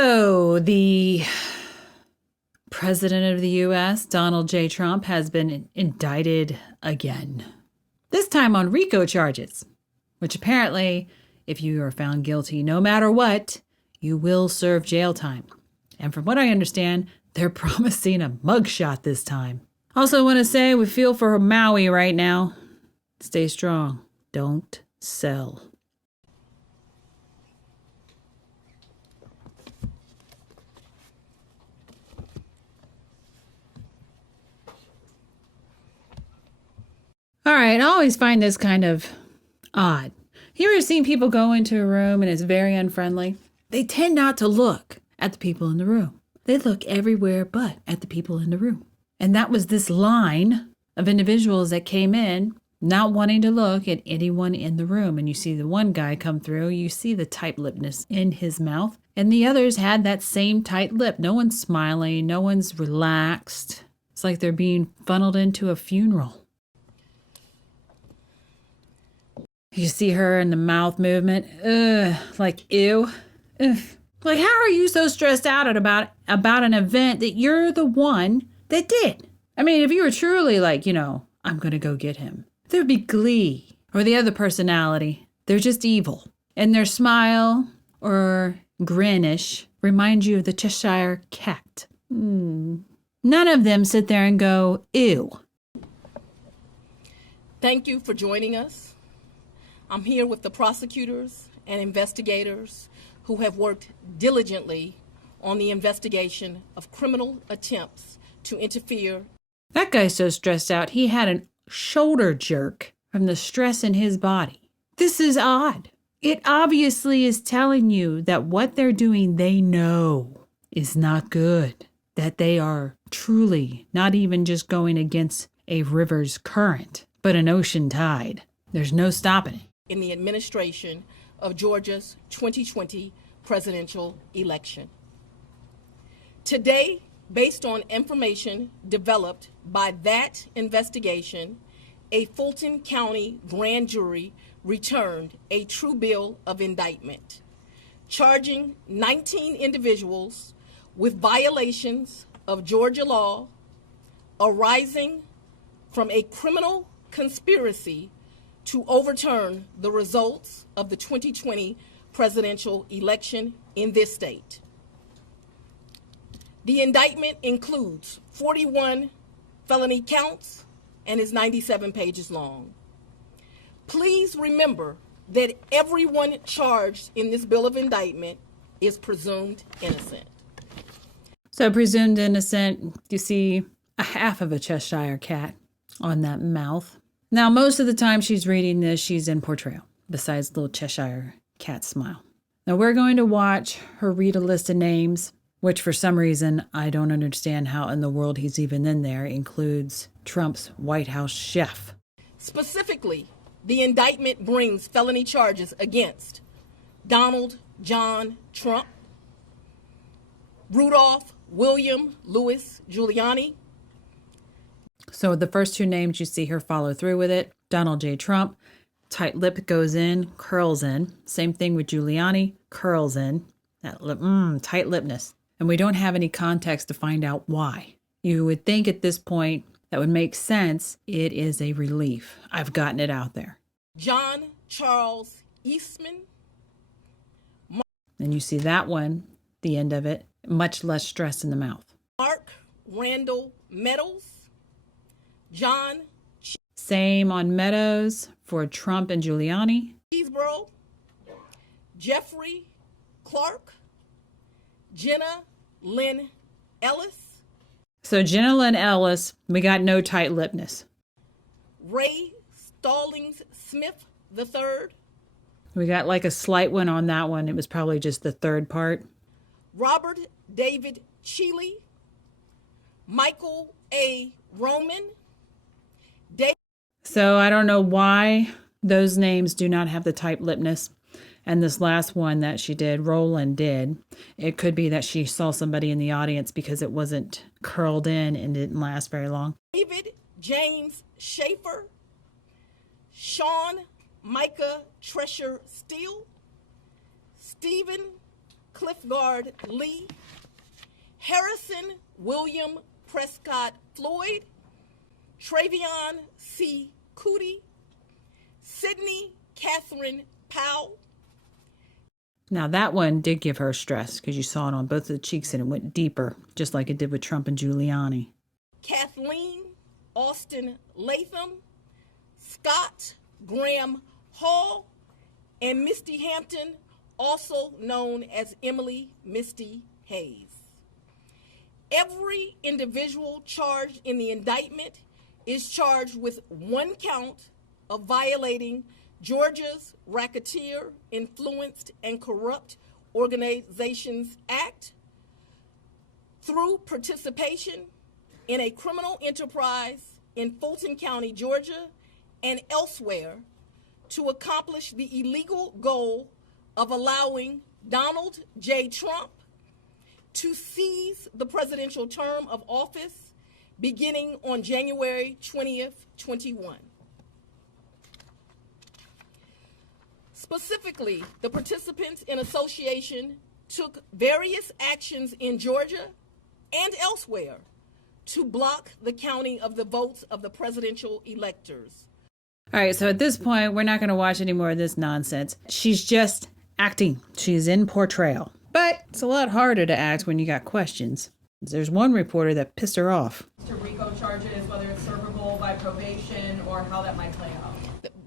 So, the President of the U.S., Donald J. Trump, has been indicted again. This time on RICO charges, which apparently, if you are found guilty, no matter what, you will serve jail time. And from what I understand, they're promising a mugshot this time. Also want to say we feel for Maui right now. Stay strong. Don't sell. All right, I always find this kind of odd. You ever seen people go into a room and it's very unfriendly? They tend not to look at the people in the room. They look everywhere but at the people in the room. And that was this line of individuals that came in not wanting to look at anyone in the room. And you see the one guy come through, you see the tight-lippedness in his mouth, and the others had that same tight lip. No one's smiling, no one's relaxed. It's like they're being funneled into a funeral. You see her in the mouth movement. Like, ew. Ugh. Like, how are you so stressed out about an event that you're the one that did? I mean, if you were truly like, I'm going to go get him, there'd be glee. Or the other personality, they're just evil. And their smile or grinish reminds you of the Cheshire Cat. None of them sit there and go, ew. Thank you for joining us. I'm here with the prosecutors and investigators who have worked diligently on the investigation of criminal attempts to interfere. That guy's so stressed out, he had a shoulder jerk from the stress in his body. This is odd. It obviously is telling you that what they're doing, they know is not good. That they are truly not even just going against a river's current, but an ocean tide. There's no stopping it. In the administration of Georgia's 2020 presidential election. Today, based on information developed by that investigation, a Fulton County grand jury returned a true bill of indictment, charging 19 individuals with violations of Georgia law arising from a criminal conspiracy to overturn the results of the 2020 presidential election in this state. The indictment includes 41 felony counts and is 97 pages long. Please remember that everyone charged in this bill of indictment is presumed innocent. So presumed innocent, you see a half of a Cheshire Cat on that mouth. Now, most of the time she's reading this, she's in portrayal, besides the little Cheshire Cat smile. Now, we're going to watch her read a list of names, which for some reason, I don't understand how in the world he's even in there, includes Trump's White House chef. Specifically, the indictment brings felony charges against Donald John Trump, Rudolph William Louis Giuliani. So the first two names, you see her follow through with it. Donald J. Trump, tight lip goes in, curls in. Same thing with Giuliani, curls in. That lip, tight lipness. And we don't have any context to find out why. You would think at this point that would make sense. It is a relief. I've gotten it out there. John Charles Eastman. And you see that one, the end of it, much less stress in the mouth. Mark Randall Meadows. John Same on Meadows for Trump and Giuliani. Cheeseborough, Jeffrey Clark, Jenna Lynn Ellis. So Jenna Lynn Ellis, we got no tight lipness. Ray Stallings Smith III. We got like a slight one on that one. It was probably just the third part. Robert David Cheeley, Michael A. Roman. So I don't know why those names do not have the tight lipness. And this last one that she did, Roland did. It could be that she saw somebody in the audience because it wasn't curled in and didn't last very long. David James Schaefer, Sean Micah Tresher Steele, Stephen Clifford Lee, Harrison William Prescott Floyd, Travion C. Cootie, Sydney Catherine Powell. Now that one did give her stress because you saw it on both of the cheeks and it went deeper, just like it did with Trump and Giuliani. Kathleen Austin Latham, Scott Graham Hall, and Misty Hampton, also known as Emily Misty Hayes. Every individual charged in the indictment is charged with one count of violating Georgia's Racketeer, Influenced, and Corrupt Organizations Act through participation in a criminal enterprise in Fulton County, Georgia, and elsewhere to accomplish the illegal goal of allowing Donald J. Trump to seize the presidential term of office beginning on January 20th, 21. Specifically, the participants in association took various actions in Georgia and elsewhere to block the counting of the votes of the presidential electors. All right, so at this point, we're not going to watch any more of this nonsense. She's just acting. She's in portrayal. But it's a lot harder to act when you got questions. There's one reporter that pissed her off. To RICO charges, whether it's servable by probation or how that might play out.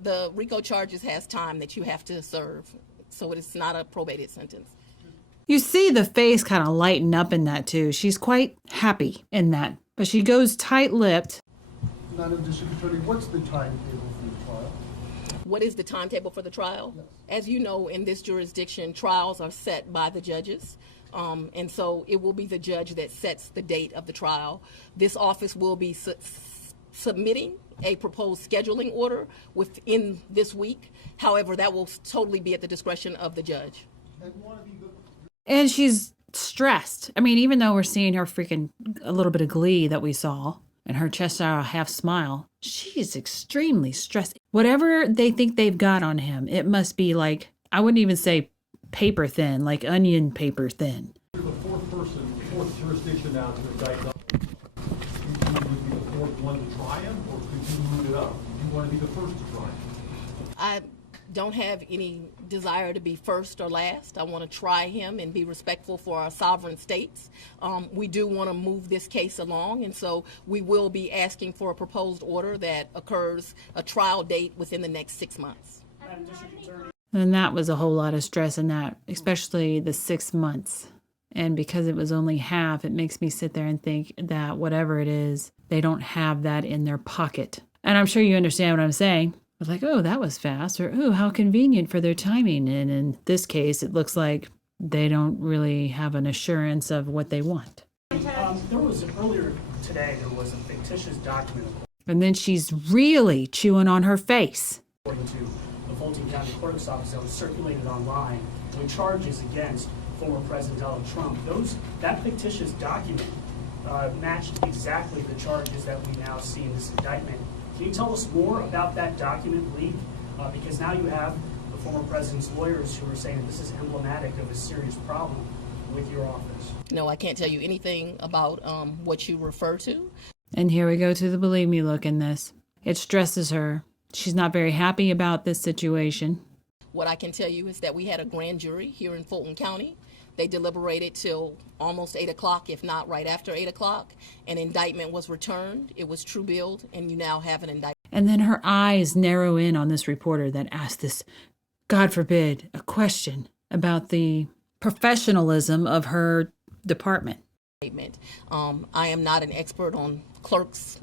The RICO charges has time that you have to serve, so it's not a probated sentence. You see the face kind of lighten up in that too. She's quite happy in that. But she goes tight-lipped. Madam District Attorney, what's the timetable for the trial? What is the timetable for the trial? Yes. As you know, in this jurisdiction, trials are set by the judges. And so it will be the judge that sets the date of the trial. This office will be submitting a proposed scheduling order within this week. However, that will totally be at the discretion of the judge. And she's stressed. I mean, even though we're seeing her freaking a little bit of glee that we saw and her Cheshire half smile, she is extremely stressed. Whatever they think they've got on him, it must be like, I wouldn't even say paper thin, like onion paper thin. You're the fourth person, fourth jurisdiction now to indict. You would be the fourth one to try him, or could you move it up? Do you want to be the first to try him? I don't have any desire to be first or last. I want to try him and be respectful for our sovereign states. We do want to move this case along, and so we will be asking for a proposed order that occurs a trial date within the next 6 months. And that was a whole lot of stress in that, especially the 6 months. And because it was only half, it makes me sit there and think that whatever it is, they don't have that in their pocket. And I'm sure you understand what I'm saying. It's like, oh, that was fast, or oh, how convenient for their timing. And in this case, it looks like they don't really have an assurance of what they want. There was earlier today, there was a fictitious document. And then she's really chewing on her face. According to the Fulton County Clerk's Office that was circulated online with charges against former President Donald Trump. That fictitious document matched exactly the charges that we now see in this indictment. Can you tell us more about that document leak? Because now you have the former president's lawyers who are saying that this is emblematic of a serious problem with your office. No, I can't tell you anything about what you refer to. And here we go to the believe me look in this. It stresses her. She's not very happy about this situation. What I can tell you is that we had a grand jury here in Fulton County. They deliberated till almost 8 o'clock, if not right after 8 o'clock. An indictment was returned. It was true billed, and you now have an indictment. And then her eyes narrow in on this reporter that asked this, God forbid, a question about the professionalism of her department. I am not an expert on clerks'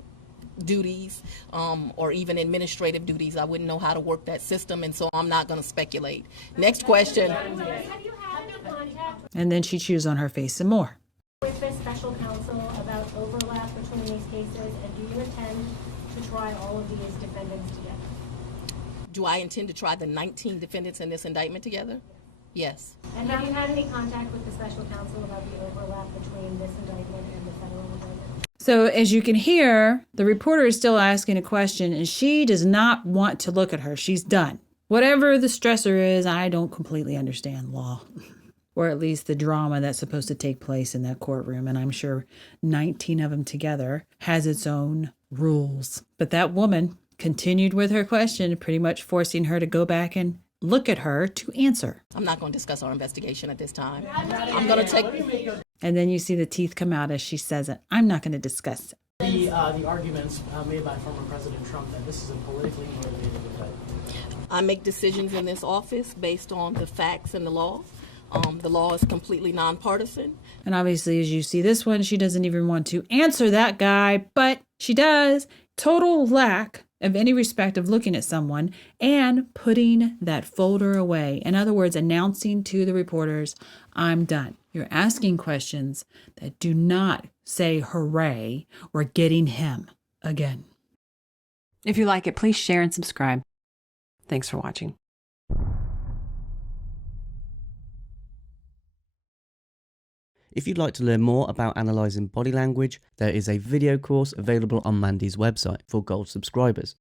duties or even administrative duties. I wouldn't know how to work that system, and so I'm not going to speculate. Next question. And then she chews on her face some more. With this special counsel about overlap between these cases, and do you intend to try all of these defendants together? Do I intend to try the 19 defendants in this indictment together? Yes. And have you had any contact with the special counsel about the overlap between this indictment and the federal indictment? So as you can hear, the reporter is still asking a question, and she does not want to look at her. She's done. Whatever the stressor is, I don't completely understand law. or at least the drama that's supposed to take place in that courtroom. And I'm sure 19 of them together has its own rules. But that woman continued with her question, pretty much forcing her to go back and look at her to answer. I'm not going to discuss our investigation at this time. I'm going to take. And then you see the teeth come out as she says it. I'm not going to discuss it. The arguments made by former President Trump that this is a politically motivated event. I make decisions in this office based on the facts and the law. The law is completely nonpartisan. And obviously, as you see this one, she doesn't even want to answer that guy, but she does. Total lack of any respect of looking at someone and putting that folder away. In other words, announcing to the reporters, I'm done. You're asking questions that do not say hooray or getting him again. If you like it, please share and subscribe. Thanks for watching. If you'd like to learn more about analysing body language, there is a video course available on Mandy's website for gold subscribers.